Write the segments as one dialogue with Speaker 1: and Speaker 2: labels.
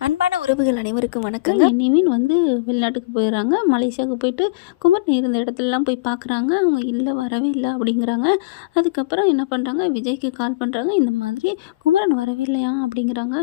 Speaker 1: அன்பான உறவுகள் அனைவருக்கும் வணக்கங்க.
Speaker 2: நிவின் வந்து வெளிநாட்டுக்கு போயிடுறாங்க. மலேசியாவுக்கு போயிட்டு குமரன் இருந்த இடத்துலலாம் போய் பார்க்குறாங்க. அவங்க இல்லை வரவே இல்லை அப்படிங்கிறாங்க. அதுக்கப்புறம் என்ன பண்ணுறாங்க விஜய்க்கு கால் பண்ணுறாங்க இந்த மாதிரி குமரன் வரவே இல்லையா அப்படிங்கிறாங்க.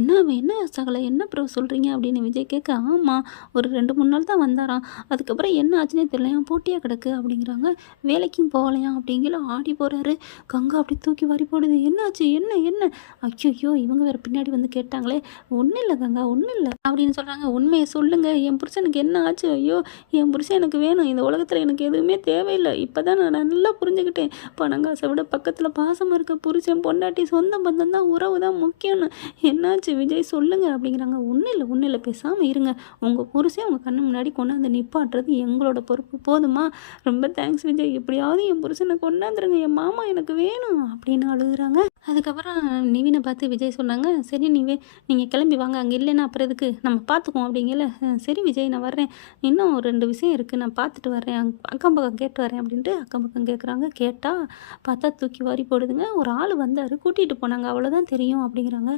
Speaker 2: என்ன என்ன சகல என்ன ப்ரோ சொல்கிறீங்க அப்படின்னு விஜய் கேட்க ஆமாம் ஒரு ரெண்டு மூணு நாள் தான் வந்தாராம். அதுக்கப்புறம் என்ன ஆச்சுன்னே தெரியலையா போட்டியாக கிடக்கு அப்படிங்கிறாங்க. வேலைக்கும் போகலையா அப்படிங்கிற ஆடி போகிறாரு கங்கா அப்படி தூக்கி வாரி போடுது. என்னாச்சு? என்ன என்ன? ஐயோ இவங்க வேறு பின்னாடி வந்து கேட்டாங்களே. ஒன்றும் இல்லை கங்கா ஒன்றும் இல்லை. அப்படின்னு சொல்கிறாங்க உண்மையை சொல்லுங்கள் என் புருஷனுக்கு என்ன ஆச்சு? ஐயோ என் புருஷன் எனக்கு வேணும். இந்த உலகத்தில் எனக்கு எதுவுமே தேவையில்லை. இப்போ தான் நான் நல்லா புரிஞ்சுக்கிட்டேன். பணங்காசை விட பக்கத்தில் பாசம் இருக்க புருஷன் பொண்டாட்டி சொந்த பந்தம் தான் உறவு தான் முக்கியம்னு. என்னாச்சு விஜய்? சொல்லுங்கள் அப்படிங்கிறாங்க. ஒன்றும் இல்லை ஒன்றும் இல்லை. பேசாமல் இருங்க. உங்கள் புருஷன் உங்கள் கண்ணு முன்னாடி கொண்டாந்து நிப்பாட்டுறது எங்களோட பொறுப்பு. போதுமா? ரொம்ப தேங்க்ஸ் விஜய். எப்படியாவது என் புருஷனை கொண்டாந்துருங்க. என் மாமா எனக்கு வேணும். அப்படின்னு அழுகுறாங்க. அதுக்கப்புறம் நிவினை பார்த்து விஜய் சொன்னாங்க சரி நிவே நீங்கள் கிளம்பி வாங்க. அங்கே இல்லைன்னா அப்புறம் எதுக்கு? நம்ம பார்த்துக்குவோம் அப்படிங்கல. சரி விஜய் நான் வர்றேன். இன்னும் ஒரு ரெண்டு விஷயம் இருக்குது நான் பார்த்துட்டு வர்றேன். அக்கம் பக்கம் கேட்டு வரேன் அப்படின்ட்டு அக்கம் பக்கம் கேட்குறாங்க கேட்டால் பார்த்தா தூக்கி வாரி போடுதுங்க. ஒரு ஆள் வந்தார். கூட்டிகிட்டு போனாங்க. அவ்வளோதான் தெரியும் அப்படிங்கிறாங்க.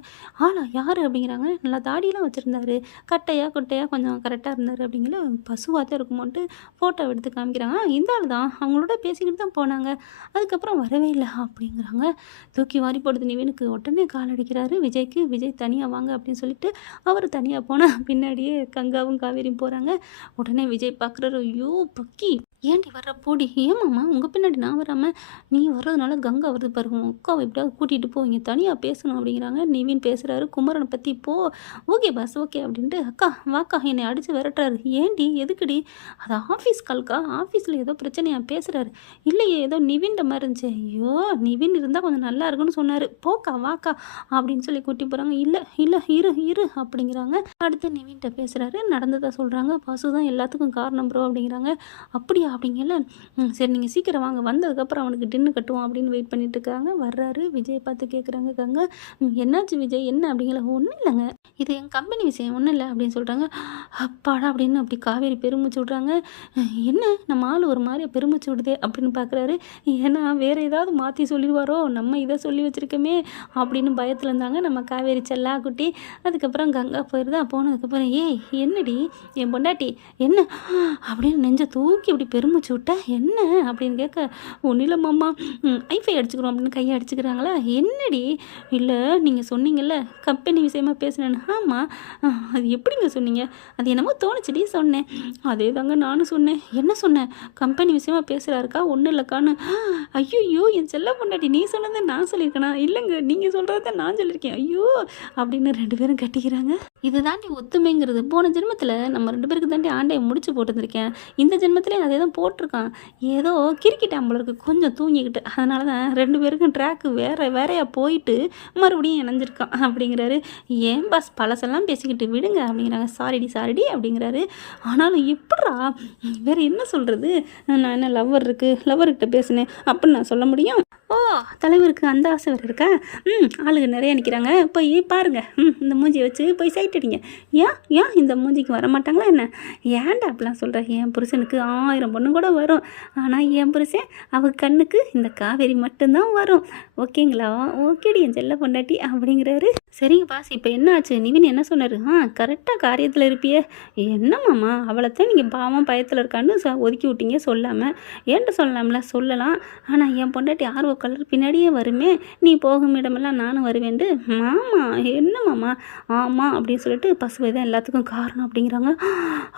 Speaker 2: ஆளா யார் அப்படிங்கிறாங்க. நல்லா தாடியெல்லாம் வச்சுருந்தாரு. கட்டையா குட்டையா கொஞ்சம் கரெக்டாக இருந்தார் அப்படிங்கிற பசுவாக தான் இருக்குமோன்ட்டு ஃபோட்டோ எடுத்து காமிக்கிறாங்க. இந்த ஆள் தான். அவங்களோட பேசிக்கிட்டு தான் போனாங்க. அதுக்கப்புறம் வரவே இல்லை அப்படிங்கிறாங்க. தூக்கி வாரி போடுது நிவினுக்கு. உடனே கால் அடிக்கிறாரு. விஜய்க்கு விஜய் தனியாக வாங்க அப்படின்னு சொல்லிட்டு அவர் தனியாக போனால் பின்னாடியே கங்காவும் காவேரியும் போகிறாங்க உடனே விஜய் பார்க்குறாரு ஐயோ பக்கி ஏன்டி வர்ற? போடி. ஏமாம்மா உங்கள் பின்னாடி நான் வராமல் நீ வர்றதுனால கங்கா வருது பாருங்க. உங்கள் அக்காவை எப்படியாவது கூட்டிகிட்டு போ இங்கே தனியாக பேசணும் அப்படிங்கிறாங்க. நிவின் பேசுகிறாரு குமரனை பற்றி போ. ஓகே பாஸ் ஓகே அப்படின்ட்டு அக்கா வாக்கா என்னை அடித்து விரட்டுறாரு. ஏன்டி எதுக்குடி? அது ஆஃபீஸ் கால்க்கா ஆஃபீஸில் ஏதோ பிரச்சனையாக பேசுகிறாரு இல்லையே ஏதோ நிவின்ற மாதிரி இருந்துச்சு. ஐயோ நிவின் இருந்தால் கொஞ்சம் நல்லா இருக்குன்னு சொன்னார். போக்கா வாக்கா அப்படின்னு சொல்லி கூட்டி போகிறாங்க இல்லை இல்லை இரு இரு அப்படிங்கிறாங்க. அடுத்து நிவின்கிட்ட பேசுகிறாரு நடந்ததாக சொல்கிறாங்க பசு தான் எல்லாத்துக்கும் காரணம் ப்ரோ அப்படிங்கிறாங்க. அப்படியா? அப்படிங்கல சரி நீங்கள் சீக்கிரம் வாங்க. வந்ததுக்கப்புறம் அவனுக்கு டின்னு கட்டுவோம் அப்படின்னு வெயிட் பண்ணிட்டு இருக்காங்க. வர்றாரு. விஜய் பார்த்து கேட்குறாங்க கங்க என்னாச்சு விஜய்? என்ன அப்படிங்கல? ஒன்றும் இல்லைங்க. இது என் கம்பெனி விஷயம். ஒன்றும் இல்லை அப்படின்னு சொல்கிறாங்க அப்பாடா அப்படின்னு அப்படி காவேரி பெருமிச்சு விட்றாங்க. என்ன? நம்ம ஆள் ஒரு மாதிரி பெருமிச்சு விடுதே அப்படின்னு பார்க்குறாரு ஏன்னா வேறு ஏதாவது மாற்றி சொல்லிடுவாரோ? நம்ம இதை சொல்லி வச்சுருக்கோமே அப்படின்னு பயத்தில் இருந்தாங்க. நம்ம காவேரி செல்லா குட்டி. அதுக்கப்புறம் கங்கா போயிருந்தா போனதுக்கப்புறம் ஏய் என்னடி? என் பொண்டாட்டி என்ன? அப்படின்னு நெஞ்சை தூக்கி இப்படி பெருமிச்சு விட்டா என்ன? அப்படின்னு கேட்க ஒன்றும் இல்லை மாமா. ஐஃபை அடிச்சுக்கிறோம் அப்படின்னு கையை அடிச்சுக்கிறாங்களா? என்னடி? இல்லை நீங்கள் சொன்னீங்கல்ல கம்பெனி விஷயமா பேசுனேன்னு. ஆமாம் அது எப்படிங்க சொன்னீங்க? அது என்னமோ தோணுச்சுடி சொன்னேன். அதே தாங்க நானும் சொன்னேன். என்ன சொன்னேன்? கம்பெனி விஷயமா பேசுகிறாருக்கா ஒன்றும் இல்லைக்கான்னு. ஐயோ என் செல்ல பொண்டாட்டி நீ சொன்னதை நான் சொல்லியிருக்கேனா? இல்லைங்க நீங்கள் சொல்கிறத நான் சொல்லியிருக்கேன். ஐயோ அப்படின்னு ரெண்டு பேரும் கட்டி இது இதுதாண்டி ஒத்துமைங்கிறது போன ஜென்மத்தில் நம்ம ரெண்டு பேருக்கு தாண்டி ஆண்டையை முடிச்சு போட்டுருந்துருக்கேன். இந்த ஜென்மத்திலே அதே தான் போட்டிருக்கான். ஏதோ கிரிக்கெட் அம்பளருக்கு கொஞ்சம் தூங்கிக்கிட்டு. அதனால தான் ரெண்டு பேருக்கும் ட்ராக்கு வேற வேறையாக போயிட்டு மறுபடியும் இணைஞ்சிருக்கான் அப்படிங்கிறாரு. ஏன் பாஸ் பழசெல்லாம் பேசிக்கிட்டு விடுங்க அப்படிங்கிறாங்க. சாரிடி சாரிடி அப்படிங்கிறாரு. ஆனாலும் எப்படா வேற என்ன சொல்கிறது நான் என்ன லவ்வர் இருக்குது லவ்வர்கிட்ட பேசினேன். அப்படின்னு நான் சொல்ல முடியும்? ஓ தலைவருக்கு அந்த ஆசை வேறு இருக்கா? ம் ஆளுங்க நிறைய நிற்கிறாங்க போய் பாருங்க. ம் இந்த மூஞ்சியை வச்சு போய் சைட் அடிங்க. ஏன்? ஏன் இந்த மூஞ்சிக்கு வர மாட்டாங்களா என்ன? ஏன்டா அப்படிலாம் சொல்கிற என் புருஷனுக்கு ஆயிரம் பொண்ணு கூட வரும். ஆனால் என் புருஷன் அவ கண்ணுக்கு இந்த காவேரி மட்டும்தான் வரும். ஓகேங்களா? ஓகேடி என் செல்ல பொண்டாட்டி அப்படிங்கிறாரு. சரிங்க பாஸ் இப்போ என்ன ஆச்சு? நிவின் என்ன சொன்னார்? ஆ கரெக்டாக காரியத்தில் இருப்பியே. என்னம்மாம்மா அவளைத்தான் நீங்கள் பாவம் பயத்தில் இருக்கான்னு சொ ஒதுக்கி விட்டீங்க சொல்லாமல் ஏன்ட்டு சொல்லலாம்ல சொல்லலாம். ஆனால் என் பொண்டாட்டி ஆர்வம் கலர் பின்னாடியே வருமே நீ போகும் இடமெல்லாம் நானும் வருவேண்டு மாமா என்ன மாமா? ஆமாம் அப்படின்னு சொல்லிட்டு பசுவை தான் எல்லாத்துக்கும் காரணம் அப்படிங்கிறாங்க.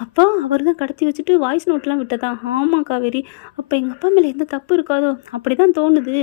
Speaker 2: அப்பா அவர் தான் கடத்தி வச்சுட்டு வாய்ஸ் நோட்லாம் விட்டதா? ஆமாம் காவேரி. அப்போ எங்கள் அப்பா மேலே எந்த தப்பு இருக்காதோ? அப்படி தான் தோணுது.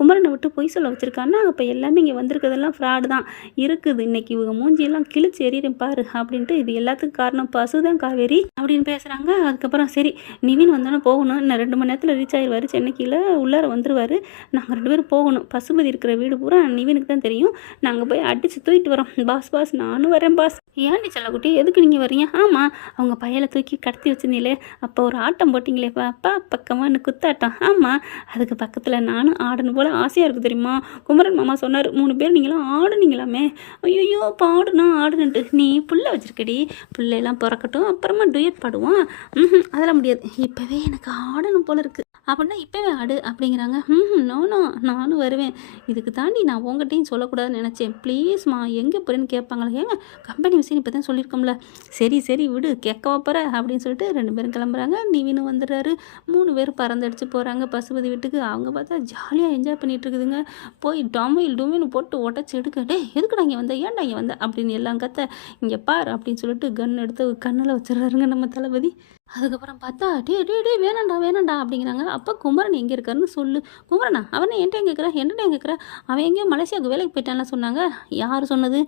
Speaker 2: குமரனை விட்டு பொய் சொல்ல வச்சுருக்கான்னா அப்போ எல்லாமே இங்கே வந்திருக்கிறதெல்லாம் ஃப்ராடு தான். இருக்குது. இன்னைக்கு இவங்க மூஞ்சியெல்லாம் கிழிச்சு எறிகிறேன் பாரு அப்படின்ட்டு இது எல்லாத்துக்கும் காரணம் பசு தான் காவேரி அப்படின்னு பேசுகிறாங்க அதுக்கப்புறம் சரி நிவின் வந்தோன்னே போகணும். இன்னும் ரெண்டு மணி நேரத்தில் ரீச் ஆயிடுவார் சென்னைக்கில் உள்ளார வந்துருவார். நாங்கள் ரெண்டு பேரும் போகணும். பசுமதி இருக்கிற வீடு பூரா நிவினுக்கு தான் தெரியும். நாங்கள் போய் அடித்து தூக்கிட்டு வரோம். பாஸ் பாஸ் நானும் வரேன் பாஸ். ஏன்டி செல்லக்குட்டி எதுக்கு நீங்கள் வரீங்க ஆமாம் அவங்க பையலை தூக்கி கடத்தி வச்சிருந்தீங்களே அப்போ ஒரு ஆட்டம் போட்டிங்களே பாப்பா பக்கமாக எனக்கு குத்தாட்டம். ஆமாம் அதுக்கு பக்கத்தில் நானும் ஆடணும் போல் ஆசையாக இருக்குது தெரியுமா? குமரன் மாமா சொன்னார் மூணு பேர் நீங்களாம் ஆடுனீங்களாமே. ஐயோ பாடுனா ஆடுனுட்டு. நீ புள்ள வச்சிருக்கடி. பிள்ளையெல்லாம் பிறக்கட்டும் அப்புறமா டுயட் பாடுவான். ம் அதெல்லாம் முடியாது. இப்போவே எனக்கு ஆடணும் போல் இருக்குது அப்படின்னா இப்போவே ஆடு அப்படிங்கிறாங்க. ம் நோனோ நானும் வருவேன். இதுக்கு தாண்டி நான் உங்கள்கிட்டையும் சொல்லக்கூடாதுன்னு நினச்சேன். ப்ளீஸ்மா எங்கே போகிறேன்னு கேட்பாங்களே? ஏங்க கம்பெனி விஷயம் இப்போ தான் சொல்லியிருக்கோம்ல. சரி சரி விடு கேட்க போகிற அப்படின்னு சொல்லிட்டு ரெண்டு பேரும் கிளம்புறாங்க. நிவினும் வந்துடுறாரு. மூணு பேர் பறந்தடிச்சு போகிறாங்க பசுபதி வீட்டுக்கு. அவங்க பார்த்தா ஜாலியாக என்ஜாய் பண்ணிகிட்டு இருக்குதுங்க. போய் டொமைல் டொமின்னு போட்டு உடச்சி எடுக்க டே எதுக்குடா இங்கே வந்த? ஏன்டா இங்கே வந்த? அப்படின்னு எல்லாம் கத்த இங்கே பார் அப்படின்னு சொல்லிட்டு கன் எடுத்து கண்ணில் வச்சிடுறாருங்க நம்ம தளபதி. அதுக்கப்புறம் பார்த்தா டே டே டே வேணாண்டா வேணாண்டா அப்படிங்கிறாங்க. அப்போ குமரன் எங்கே இருக்காருன்னு சொல்லு. குமரனா? அவனை என்கிட்ட எங்கே கேட்குற என்னடா இருக்கிற? அவன் எங்கேயோ மலேசியாவுக்கு வேலைக்கு போயிட்டான்னு சொன்னாங்க. யார் சொன்னது?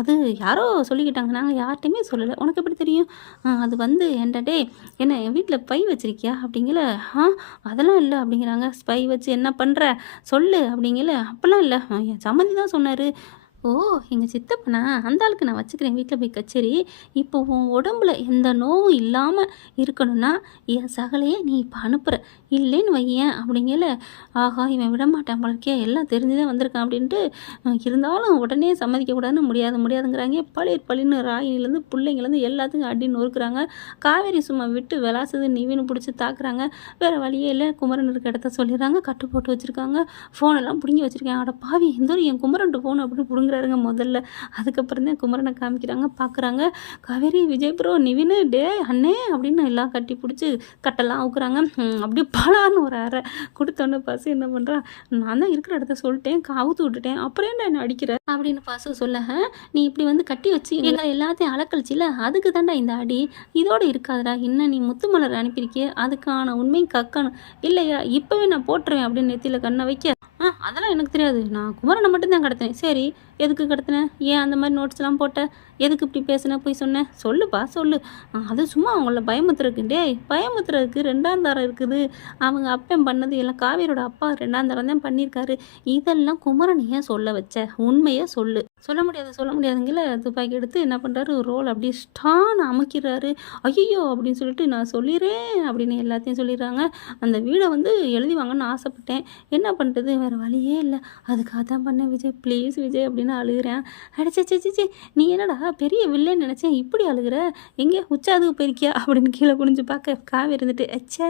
Speaker 2: அது யாரோ சொல்லிக்கிட்டாங்க. நாங்கள் யார்கிட்டையுமே சொல்லலை. உனக்கு எப்படி தெரியும்? அது வந்து என்கிட்ட டே என்ன என் வீட்டில் பை வச்சிருக்கியா? அப்படிங்கல. ஆ அதெல்லாம் இல்லை அப்படிங்கிறாங்க. ஸ்பை வச்சு என்ன பண்ணுற சொல்லு அப்படிங்கல. அப்போல்லாம் இல்லை. என் சம்மந்தி தான் சொன்னார். ஓ எங்கள் சித்தப்பனா? அந்த ஆளுக்கு நான் வச்சுக்கிறேன். வீட்டில் போய் கச்சேரி. இப்போ உன் உடம்புல எந்த நோவும் இல்லாமல் இருக்கணும்னா என் சகலையே நீ இப்போ அனுப்புகிற இல்லைன்னு வையேன். அப்படிங்கல ஆஹா இவன் விடமாட்டேன் போலக்கே எல்லாம் தெரிஞ்சுதான் வந்திருக்கான் அப்படின்ட்டு இருந்தாலும் உடனே சம்மதிக்கக்கூடாதுன்னு முடியாது. முடியாதுங்கிறாங்க. பழைய பழின்னு ராயிலேருந்து பிள்ளைங்கலேருந்து எல்லாத்துக்கும் அடி நொறுக்குறாங்க. காவேரி சும்மா விட்டு விளாசுது நிவின்னு பிடிச்சி தாக்குறாங்க. வேறு வழியே இல்லை. குமரன் இருக்க இடத்த சொல்லிடுறாங்க. கட்டு போட்டு வச்சுருக்காங்க. ஃபோனெல்லாம் பிடுங்கி வச்சுருக்காங்க அட பாவி இந்த ஒரு என் குமரன்ட்டு ஃபோன் அப்படின்னு பிடுங்குறாருங்க முதல்ல. அதுக்கப்புறம் தான் குமரனை காமிக்கிறாங்க. பார்க்குறாங்க காவேரி விஜய் ப்ரோ நிவின் டே அண்ணே அப்படின்னு எல்லாம் கட்டி பிடிச்சி கட்டெல்லாம் அவுக்குறாங்க. அப்படியே பலான்னு ஒரு அரை கொடுத்தோன்னே பசு என்ன பண்ணுறான் நான் தான் இருக்கிற இடத்த சொல்லிட்டேன் காவுத்து விட்டுட்டேன் அப்புறம் என்ன என்ன அடிக்கிற? அப்படின்னு பசு சொல்ல "ஆ, நீ இப்படி வந்து கட்டி வச்சு எங்களை எல்லாத்தையும் அலக்கழிச்சில அதுக்கு தாண்டா இந்த அடி. இதோட இருக்காதுடா இன்னும் நீ முத்துமலர் அனுப்பியிருக்கிய? அதுக்கான உண்மை கக்கணும். இல்லையா இப்போவே நான் போட்டுருவேன் அப்படின்னு நெத்தியில் கண்ணை வைக்க ஆ அதெல்லாம் எனக்கு தெரியாது. நான் குமரனை மட்டும்தான் கடத்தினேன். சரி எதுக்கு கடத்தினேன் ஏன் அந்த மாதிரி நோட்ஸ்லாம் போட்ட? எதுக்கு இப்படி பேசுன? போய் சொன்னேன் சொல்லுப்பா சொல்லு. அது சும்மா அவங்கள பயமுத்துறதுக்கு. டேய் பயமுத்துறதுக்கு ரெண்டாம் தரம் இருக்குது. அவங்க அப்பன் பண்ணது எல்லாம் காவேரியோட அப்பா ரெண்டாம் தரம் தான் பண்ணியிருக்காரு. இதெல்லாம் குமரன் ஏன் சொல்ல வச்ச? உண்மையை சொல்லு. சொல்ல முடியாது சொல்ல முடியாதுங்கள துப்பாக்கி எடுத்து என்ன பண்ணுறாரு ரோல் அப்படியே ஸ்டான் அமைக்கிறாரு. ஐயோ அப்படின்னு சொல்லிட்டு நான் சொல்லிடுறேன் அப்படின்னு எல்லாத்தையும் சொல்லிடுறாங்க. அந்த வீடை வந்து எழுதி வாங்கன்னு ஆசைப்பட்டேன். என்ன பண்ணுறது வேறு வழியே இல்லை. அதுக்காக தான் பண்ணேன் விஜய். ப்ளீஸ் விஜய் அப்படின்னு அழுகிறேன். அடிச்சே நீ என்னடா பெரிய வில்லேன்னு நினச்சேன். இப்படி அழுகிற? எங்கே? உச்சாதுக்கு போயிருக்கியா அப்படின்னு கீழே குனிஞ்சு பார்க்க காவி இருந்துட்டு அச்சே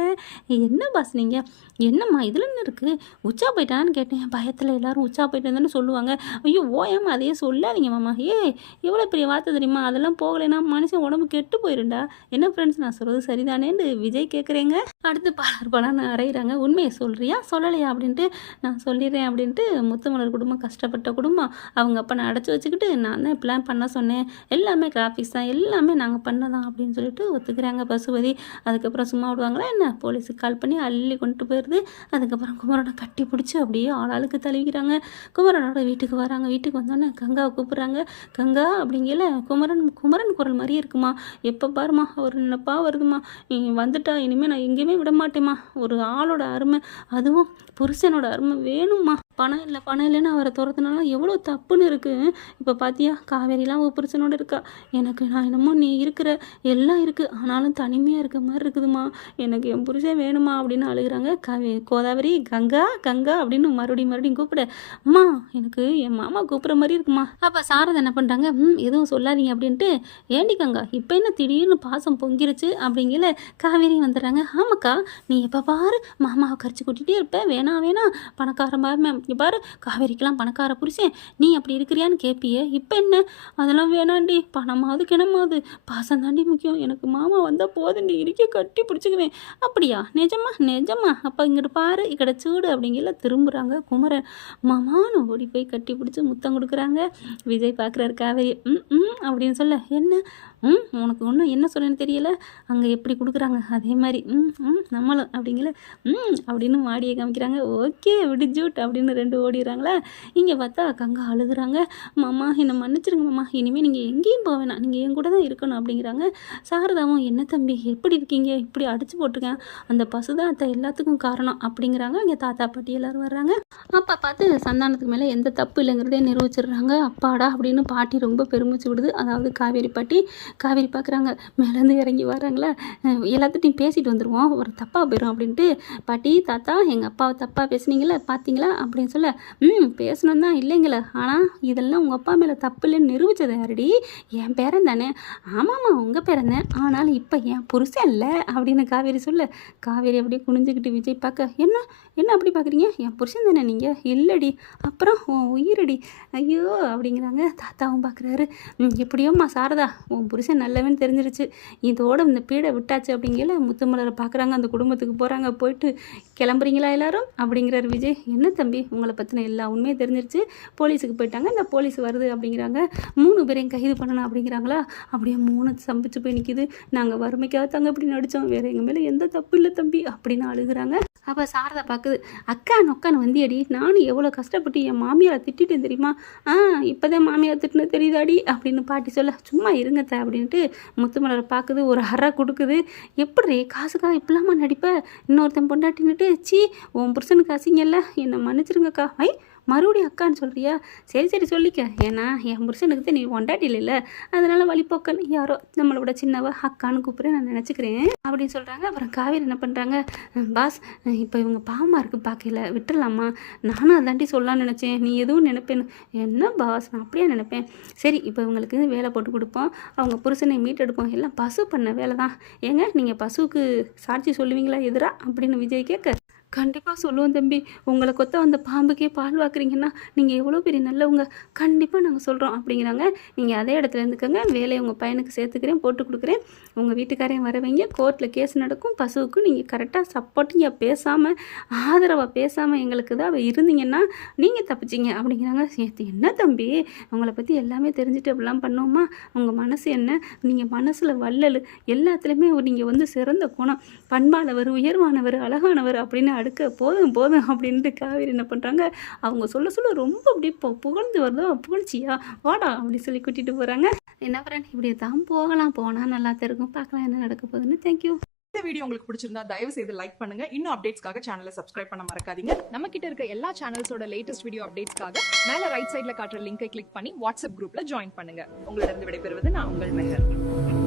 Speaker 2: என்ன பாஸ் நீங்கள் என்னம்மா இதில் என்ன இருக்குது உச்சா போயிட்டான்னு கேட்டேன். பயத்தில் எல்லாரும் உச்சா போயிட்டேன்னு சொல்லுவாங்க. ஐயோ ஓயாமல் அதையே சொல்லாதீங்க மாமா. ஏய் எவ்வளோ பெரிய வார்த்தை தெரியுமா? அதெல்லாம் போகலைன்னா மனுஷன் உடம்பு கெட்டு போயிருண்டா என்ன ஃப்ரெண்ட்ஸ் நான் சொல்கிறது சரிதானேன்னு விஜய் கேட்குறேங்க அடுத்து பலர் பலன்னு அறையிறாங்க. உண்மையை சொல்கிறியா சொல்லலையா? அப்படின்ட்டு நான் சொல்லிடுறேன் அப்படின்ட்டு முத்துமலர் குடும்பம் கஷ்டப்பட்ட குடும்பம். அவங்க அப்பா நான் அடைச்சி வச்சுக்கிட்டு நான் தான் இப்படிலாம் பண்ண சொன்னேன். எல்லாமே கிராஃபிக்ஸ் தான் எல்லாமே நாங்கள் பண்ணதான் அப்படின்னு சொல்லிட்டு ஒத்துக்கிறாங்க பசுபதி. அதுக்கப்புறம் சும்மா விடுவாங்களா என்ன? போலீஸுக்கு கால் பண்ணி அள்ளி கொண்டு போயிடுது. அதுக்கப்புறம் குமரனை கட்டி பிடிச்சி அப்படியே ஆளாளுக்கு தழுவிக்கிறாங்க. குமரனோட வீட்டுக்கு வராங்க. வீட்டுக்கு வந்தோன்னே கங்காவை கூப்பிட்றாங்க. கங்கா அப்படிங்கல குமரன் குமரன் குரல் மாதிரியே இருக்குமா? எப்போ பாருமா அவர் நினப்பா வருதுமா? நீ வந்துட்டா இனிமேல் நான் எங்கேயுமே விட மாட்டேம்மா. ஒரு ஆளோட அருமை அதுவும் புருஷனோட அருமை வேணும்மா. பணம் இல்லை பணம் இல்லைன்னு அவரை துரத்துனாலும் எவ்வளோ தப்புன்னு இருக்குது இப்போ பார்த்தியா காவேரிலாம் ஒரு புருஷனோட இருக்கா? எனக்கு நான் என்னமோ நீ இருக்கிற எல்லாம் இருக்குது ஆனாலும் தனிமையாக இருக்க மாதிரி இருக்குதுமா எனக்கு என் புருஷன் வேணுமா அப்படின்னு அழுகிறாங்க. கவி கோதாவரி கங்கா கங்கா அப்படின்னு மறுபடியும் மறுபடியும் கூப்பிட. அம்மா எனக்கு என் மாமா கூப்பிட்ற மாதிரி இருக்குமா? அப்போ சாரதை என்ன பண்ணுறாங்க ம் எதுவும் சொல்லாதீங்க அப்படின்ட்டு ஏண்டி கங்கா இப்போ என்ன திடீர்னு பாசம் பொங்கிருச்சு அப்படிங்கல காவேரி வந்துடுறாங்க. ஆமாக்கா நீ எப்போ பாரு மாமாவை கரைச்சி கூட்டிகிட்டே இருப்ப. வேணாம் வேணாம் பணக்கார மேம். பாரு காவேரிக்கெல்லாம் பணக்கார புருஷன். நீ அப்படி இருக்கிறியான்னு கேட்பியே இப்போ என்ன? அதெல்லாம் வேணாண்டி பணமாவது கிணமாவது. பாசம் தாண்டி முக்கியம். எனக்கு மாமா வந்தால் போதுண்டி இருக்க கட்டி பிடிச்சிக்குவேன். அப்படியா? நிஜமா நிஜமா. அப்போ இங்கிட்டு பாரு இக்கட சூடு அப்படிங்கல திரும்புகிறாங்க குமரன். மாமான்னு ஓடி போய் கட்டி பிடிச்சி முத்தம் கொடுக்குறாங்க. விஜய் பார்க்குறாரு காவேரி. ம் ம் அப்படின்னு சொல்ல. என்ன? ம் உனக்கு ஒன்றும் என்ன சொல்கிறேன்னு தெரியல? அங்கே எப்படி கொடுக்குறாங்க? அதே மாதிரி ம் ம் நம்மளும் அப்படிங்கல ம் அப்படின்னு மாடியை காமிக்கிறாங்க. ஓகே விடிஜூட் அப்படின்னு ரெண்டு ஓடிடுறாங்களா? இங்கே பார்த்தா கங்கா அழுகுறாங்க. மாமா என்னை மன்னிச்சிருங்க மாமா. இனிமேல் நீங்கள் எங்கேயும் போக வேணாம். நீங்கள் என் கூட தான் இருக்கணும் அப்படிங்கிறாங்க. சாரதாவும் என்ன தம்பி எப்படி இருக்கீங்க? இப்படி அடிச்சு போட்டிருக்கேன். அந்த பசு தான் அத்தை எல்லாத்துக்கும் காரணம் அப்படிங்கிறாங்க. இங்கே தாத்தா பாட்டி எல்லோரும் வர்றாங்க. அப்பா பார்த்து சந்தானத்துக்கு மேலே எந்த தப்பு இல்லைங்கிறதே நிரூபிச்சிடுறாங்க. அப்பாடா அப்படின்னு பாட்டி ரொம்ப பெருமிச்சு விடுது. அதாவது காவேரி பாட்டி காவேரி பார்க்குறாங்க. மேலேருந்து இறங்கி வராங்களா எல்லாத்துட்டையும் பேசிட்டு வந்துடுவோம் ஒரு தப்பாக போயிடும் அப்படின்ட்டு. பாட்டி தாத்தா எங்கள் அப்பாவை தப்பாக பேசுனீங்களே? பார்த்தீங்களா அப்படின்னு சொல்ல ம் பேசணும் தான் இல்லைங்களே. ஆனால் இதெல்லாம் உங்கள் அப்பா மேலே தப்பு இல்லைன்னு நிரூபித்தது யாரடி? என் பேரன் தானே. ஆமாம்மா உங்கள் பேரன் தான். ஆனாலும் இப்போ என் புருஷன் இல்லை. அப்படின்னு காவேரி சொல்ல காவேரி அப்படியே குனிஞ்சுக்கிட்டு விஜய் பார்க்க என்ன? என்ன அப்படி பார்க்குறீங்க? என் புருஷன் தானே நீங்கள் இல்லடி. அப்புறம் உன் உயிரடி. ஐயோ அப்படிங்கிறாங்க. தாத்தாவும் பார்க்குறாரு. எப்படியோம்மா சாரதா உன் புருஷன் நல்லவன் தெரிஞ்சிருச்சு. இதோட இந்த பீடை விட்டாச்சு அப்படிங்கல முத்துமலரை பார்க்குறாங்க அந்த குடும்பத்துக்கு போகிறாங்க போயிட்டு கிளம்புறீங்களா எல்லாரும்? அப்படிங்கிறார் விஜய். என்ன தம்பி உங்களை பற்றின எல்லா உண்மையும் தெரிஞ்சிருச்சு. போலீஸுக்கு போயிட்டாங்க. இந்த போலீஸ் வருது அப்படிங்கிறாங்க. மூணு பேரையும் கைது பண்ணணும் அப்படிங்கிறாங்களா? அப்படியே மூணு சம்பிச்சு போய் நிற்கிது நாங்கள் வறுமைக்காக தாங்க இப்படி நடித்தோம் வேறு எங்கள் மேலே எந்த தப்பு இல்லை தம்பி அப்படின்னு அழுகிறாங்க. அப்போ சாரதா பார்க்குது அக்கா நொக்கான்னு வந்தியடி நானும் எவ்வளோ கஷ்டப்பட்டு என் மாமியாரை திட்டிட்டேன் தெரியுமா? ஆ இப்போதான் மாமியார் திட்டினது தெரியுதாடி? அப்படின்னு பாட்டி சொல்ல சும்மா இருங்கத்த அப்படின்ட்டு முத்துமலர் பார்க்குது ஒரு அறை கொடுக்குது. எப்படி காசுக்கா இப்படிலாமா நடிப்ப? இன்னொருத்தன் பொண்டாட்டின்னுட்டு சி உன் புருஷனுக்கு அசிங்கல்ல என்னை மன்னிச்சிருங்கக்கா. ஐ மறுபடியும் அக்கான்னு சொல்கிறியா சரி சரி சொல்லிக்க. ஏன்னா என் புருஷனுக்கு தான் நீ பொண்டாட்டி இல்லைல்ல. அதனால் வழிபோக்கன் யாரோ நம்மளோட சின்னவ அக்கான்னு கூப்பிட நான் நினச்சிக்கிறேன் அப்படின்னு சொல்கிறாங்க அப்புறம் காவேரி என்ன பண்ணுறாங்க பாஸ் இப்போ இவங்க பாவமாக இருக்குது பார்க்கல விட்டுறலாமா? நானும் அதாண்டி சொல்லலாம்னு நினச்சேன். நீ எதுவும் நினைப்பேன்னு. என்ன பாஸ்? நான் அப்படியே நினைப்பேன்? சரி இப்போ இவங்களுக்கு வேலை போட்டு கொடுப்போம். அவங்க புருஷனை மீட்டெடுப்போம். எல்லாம் பசு பண்ண வேலை தான் ஏங்க நீங்கள் பசுவுக்கு சாட்சி சொல்லுவீங்களா எதிரா? அப்படின்னு விஜய் கேட்க கண்டிப்பாக சொல்லுவோம் தம்பி. உங்களை கொத்த வந்த பாம்புக்கே பால் வாக்குறீங்கன்னா நீங்கள் எவ்வளோ பெரிய நல்லவங்க? கண்டிப்பாக நாங்கள் சொல்கிறோம் அப்படிங்கிறாங்க. நீங்கள் அதே இடத்துல இருந்துக்கோங்க. வேலையை உங்கள் பையனுக்கு சேர்த்துக்கிறேன் போட்டு கொடுக்குறேன். உங்கள் வீட்டுக்காரையும் வரவங்க கோர்ட்டில் கேஸ் நடக்கும். பசுவுக்கும் நீங்கள் கரெக்டாக சப்போர்ட்டிங்க பேசாமல் ஆதரவாக பேசாமல் எங்களுக்கு தான் இருந்தீங்கன்னா நீங்கள் தப்பிச்சிங்க அப்படிங்கிறாங்க. சேர்த்து என்ன தம்பி? உங்களை பற்றி எல்லாமே தெரிஞ்சுட்டு அப்படிலாம் பண்ணோமா உங்கள் மனசு என்ன? நீங்கள் மனசில் வள்ளல். எல்லாத்துலேயுமே நீங்கள் வந்து சிறந்த குணம். பண்பானவர் உயர்வானவர் அழகானவர் அப்படின்னு அடுக்க போதும் போதும் அப்படின்ட்டு காவேரி என்ன பண்ணுறாங்க அவங்க சொல்ல சொல்ல ரொம்ப அப்படியே பு- புகழ்ந்து வருதோ? புகழ்ச்சியா? வாடா அப்படி சொல்லி கூட்டிகிட்டு போகிறாங்க என்ன ஃப்ரெண்ட் இப்படி தான் போகலாம். போனால் நல்லா தான் இருக்கும். பார்க்கலாம் என்ன நடக்க போகுதுன்னு. தேங்க்யூ
Speaker 3: இந்த வீடியோ உங்களுக்கு பிடிச்சிருந்தா தயவு செய்து லைக் பண்ணுங்க. இன்னும் அப்டேட்ஸ்க்காக சேனலை சப்ஸ்கிரைப் பண்ண மறக்காதீங்க.
Speaker 4: நம்ம கிட்ட இருக்க எல்லா சேனல்ஸோட லேட்டஸ்ட் வீடியோ அப்டேட்ஸ்க்காக மேல ரைட் சைடுல காட்டுற லிங்கை கிளிக் பண்ணி வாட்ஸ்அப் குரூப்ல ஜாயின் பண்ணுங்க.
Speaker 3: உங்களிடம் விடைபெறுவது நான் உங்கள் மெஹர்.